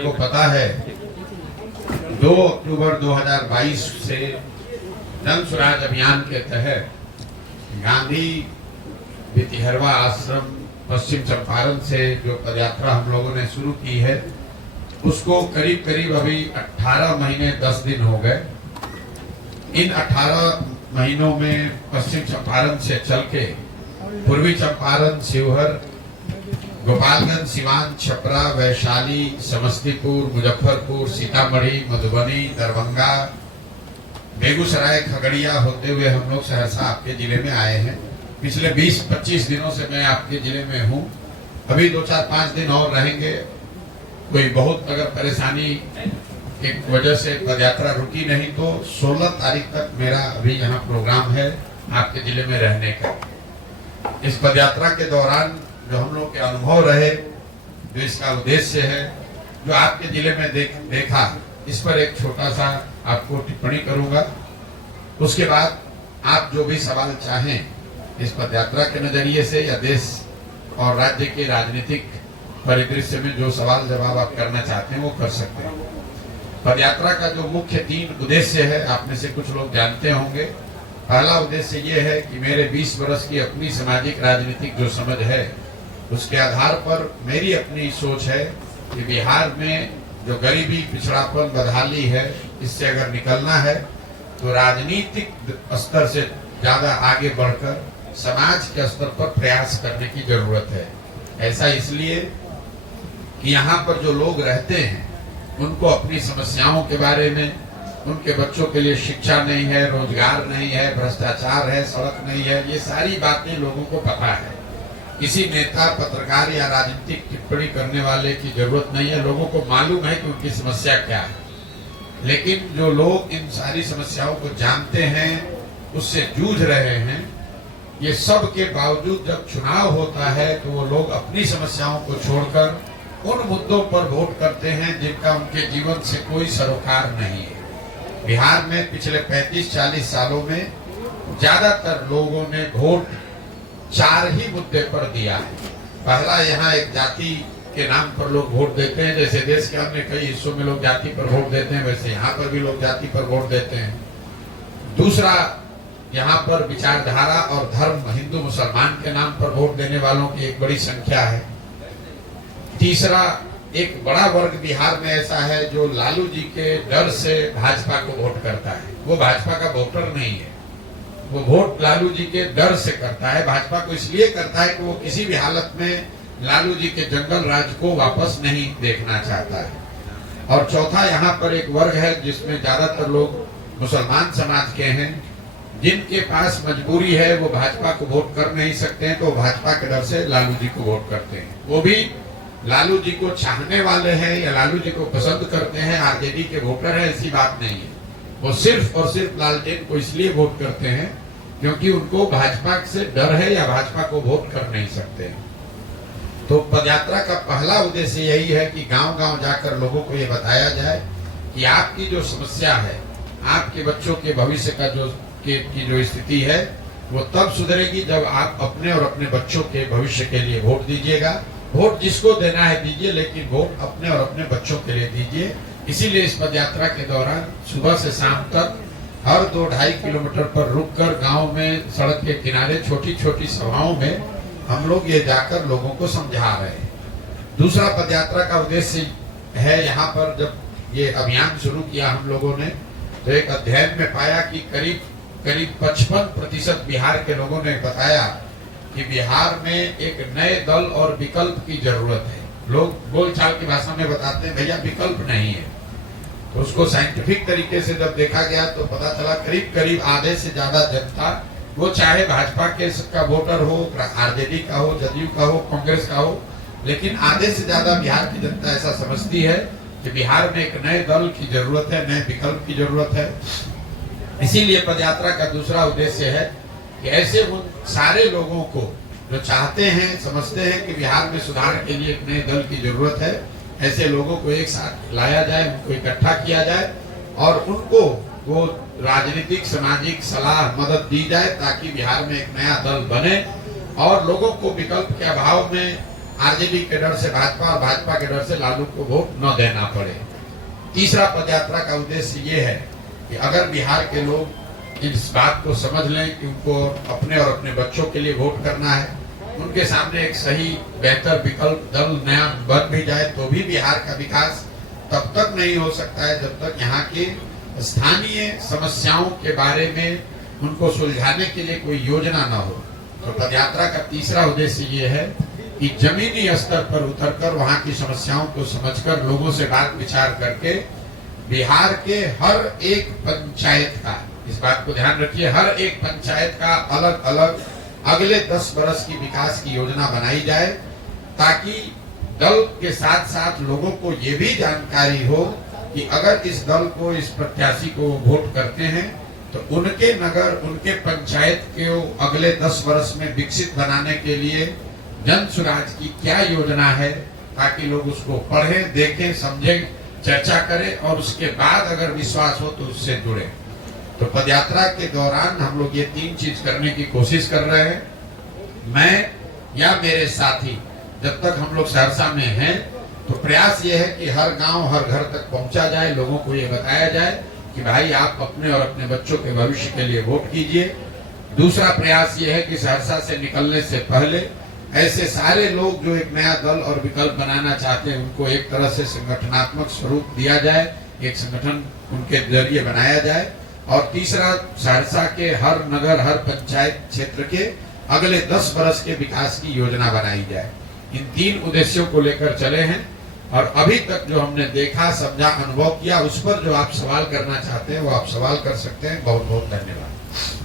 आपको पता है 2 अक्टूबर 2022 से जन स्वराज अभियान के तहत गांधी भितिहरवा आश्रम पश्चिम चंपारण से जो पदयात्रा हम लोगों ने शुरू की है उसको करीब करीब अभी 18 महीने 10 दिन हो गए। इन 18 महीनों में पश्चिम चंपारण से चल के पूर्वी चंपारण, शिवहर, गोपालगंज, सिवान, छपरा, वैशाली, समस्तीपुर, मुजफ्फरपुर, सीतामढ़ी, मधुबनी, दरभंगा, बेगूसराय, खगड़िया होते हुए हम लोग सहरसा आपके जिले में आए हैं। पिछले 20-25 दिनों से मैं आपके जिले में हूँ। अभी 2-4-5 दिन और रहेंगे। कोई बहुत अगर परेशानी की वजह से पदयात्रा रुकी नहीं तो 16 तारीख तक मेरा अभी यहाँ प्रोग्राम है आपके जिले में रहने का। इस पदयात्रा के दौरान जो हम लोग के अनुभव रहे, जो इसका उद्देश्य है, जो आपके जिले में देखा, इस पर एक छोटा सा आपको टिप्पणी करूंगा। उसके बाद आप जो भी सवाल चाहें इस पदयात्रा के नजरिए से या देश और राज्य के राजनीतिक परिदृश्य में जो सवाल जवाब आप करना चाहते हैं वो कर सकते हैं। पदयात्रा का जो मुख्य 3 उद्देश्य है आप में से कुछ लोग जानते होंगे। पहला उद्देश्य ये है कि मेरे 20 वर्ष की अपनी सामाजिक राजनीतिक जो समझ है उसके आधार पर मेरी अपनी सोच है कि बिहार में जो गरीबी, पिछड़ापन, बदहाली है, इससे अगर निकलना है तो राजनीतिक स्तर से ज्यादा आगे बढ़कर समाज के स्तर पर प्रयास करने की जरूरत है। ऐसा इसलिए कि यहाँ पर जो लोग रहते हैं उनको अपनी समस्याओं के बारे में, उनके बच्चों के लिए शिक्षा नहीं है, रोजगार नहीं है, भ्रष्टाचार है, सड़क नहीं है, ये सारी बातें लोगों को पता है। किसी नेता, पत्रकार या राजनीतिक टिप्पणी करने वाले की जरूरत नहीं है। लोगों को मालूम है कि उनकी समस्या क्या है। लेकिन जो लोग इन सारी समस्याओं को जानते हैं, उससे जूझ रहे हैं, ये सब के बावजूद जब चुनाव होता है तो वो लोग अपनी समस्याओं को छोड़कर उन मुद्दों पर वोट करते हैं जिनका उनके जीवन से कोई सरोकार नहीं है। बिहार में पिछले 35-40 सालों में ज्यादातर लोगों ने वोट 4 ही मुद्दे पर दिया है। पहला, यहाँ एक जाति के नाम पर लोग वोट देते हैं। जैसे देश के अन्य कई हिस्सों में लोग जाति पर वोट देते हैं, वैसे यहाँ पर भी लोग जाति पर वोट देते हैं। दूसरा, यहाँ पर विचारधारा और धर्म, हिंदू मुसलमान के नाम पर वोट देने वालों की एक बड़ी संख्या है। तीसरा, एक बड़ा वर्ग बिहार में ऐसा है जो लालू जी के डर से भाजपा को वोट करता है। वो भाजपा का वोटर नहीं है, वो वोट लालू जी के डर से करता है। भाजपा को इसलिए करता है कि वो किसी भी हालत में लालू जी के जंगल राज को वापस नहीं देखना चाहता है। और चौथा, यहाँ पर एक वर्ग है जिसमें ज्यादातर लोग मुसलमान समाज के हैं, जिनके पास मजबूरी है, वो भाजपा को वोट कर नहीं सकते हैं, तो भाजपा के डर से लालू जी को वोट करते हैं। वो भी लालू जी को चाहने वाले हैं या लालू जी को पसंद करते हैं, आरजेडी के वोटर है, ऐसी बात नहीं है। वो सिर्फ और सिर्फ लालटेन को इसलिए वोट करते हैं क्योंकि उनको भाजपा से डर है या भाजपा को वोट कर नहीं सकते हैं। तो पदयात्रा का पहला उद्देश्य यही है कि गांव-गांव जाकर लोगों को ये बताया जाए कि आपकी जो समस्या है, आपके बच्चों के भविष्य का की जो स्थिति है वो तब सुधरेगी जब आप अपने और अपने बच्चों के भविष्य के लिए वोट दीजिएगा। वोट जिसको देना है दीजिए, लेकिन वोट अपने और अपने बच्चों के लिए दीजिए। इसीलिए इस पदयात्रा के दौरान सुबह से शाम तक हर 2-2.5 किलोमीटर पर रुककर गांव में, सड़क के किनारे छोटी छोटी सभाओं में हम लोग ये जाकर लोगों को समझा रहे हैं। दूसरा पदयात्रा का उद्देश्य है, यहाँ पर जब ये अभियान शुरू किया हम लोगों ने तो एक अध्ययन में पाया कि करीब 55% बिहार के लोगों ने बताया कि बिहार में एक नए दल और विकल्प की जरूरत है। लोग बोलचाल की भाषा में बताते हैं भैया विकल्प नहीं है। तो उसको साइंटिफिक तरीके से जब देखा गया तो पता चला करीब आधे से ज्यादा जनता, वो चाहे भाजपा के का वोटर हो, आरजेडी का हो, जदयू का हो, कांग्रेस का हो, लेकिन आधे से ज्यादा बिहार की जनता ऐसा समझती है कि बिहार में एक नए दल की जरूरत है, नए विकल्प की जरूरत है। इसीलिए पदयात्रा का दूसरा उद्देश्य है कि ऐसे उन सारे लोगों को जो चाहते हैं, समझते हैं कि बिहार में सुधार के लिए एक नए दल की जरूरत है, ऐसे लोगों को एक साथ लाया जाए, उनको इकट्ठा किया जाए और उनको वो राजनीतिक, सामाजिक सलाह, मदद दी जाए ताकि बिहार में एक नया दल बने और लोगों को विकल्प के अभाव में आरजेडी के डर से भाजपा और भाजपा के डर से लालू को वोट न देना पड़े। तीसरा पदयात्रा का उद्देश्य ये है कि अगर बिहार के लोग इस बात को समझ लें कि उनको अपने और अपने बच्चों के लिए वोट करना है, उनके सामने एक सही बेहतर विकल्प दल नया बन भी जाए तो भी बिहार का विकास तब तक नहीं हो सकता है जब तक यहाँ के स्थानीय समस्याओं के बारे में उनको सुलझाने के लिए कोई योजना न हो। तो पदयात्रा का तीसरा उद्देश्य ये है कि जमीनी स्तर पर उतरकर वहाँ की समस्याओं को समझकर लोगों से बात विचार करके बिहार के हर एक पंचायत का, इस बात को ध्यान रखिए, हर एक पंचायत का अलग अलग अगले 10 वर्ष की विकास की योजना बनाई जाए, ताकि दल के साथ साथ लोगों को ये भी जानकारी हो कि अगर इस दल को, इस प्रत्याशी को वोट करते हैं तो उनके नगर, उनके पंचायत को अगले 10 वर्ष में विकसित बनाने के लिए जन सुराज की क्या योजना है, ताकि लोग उसको पढ़ें, देखें, समझें, चर्चा करें और उसके बाद अगर विश्वास हो तो उससे जुड़े। तो पदयात्रा के दौरान हम लोग ये 3 चीज करने की कोशिश कर रहे हैं। मैं या मेरे साथी जब तक हम लोग सहरसा में हैं तो प्रयास ये है कि हर गांव, हर घर तक पहुंचा जाए, लोगों को ये बताया जाए कि भाई आप अपने और अपने बच्चों के भविष्य के लिए वोट कीजिए। दूसरा प्रयास ये है कि सहरसा से निकलने से पहले ऐसे सारे लोग जो एक नया दल और विकल्प बनाना चाहते हैं उनको एक तरह से संगठनात्मक स्वरूप दिया जाए, एक संगठन उनके जरिए बनाया जाए। और तीसरा, सहरसा के हर नगर, हर पंचायत क्षेत्र के अगले 10 वर्ष के विकास की योजना बनाई जाए। इन 3 उद्देश्यों को लेकर चले हैं और अभी तक जो हमने देखा, समझा, अनुभव किया, उस पर जो आप सवाल करना चाहते हैं वो आप सवाल कर सकते हैं। बहुत बहुत धन्यवाद।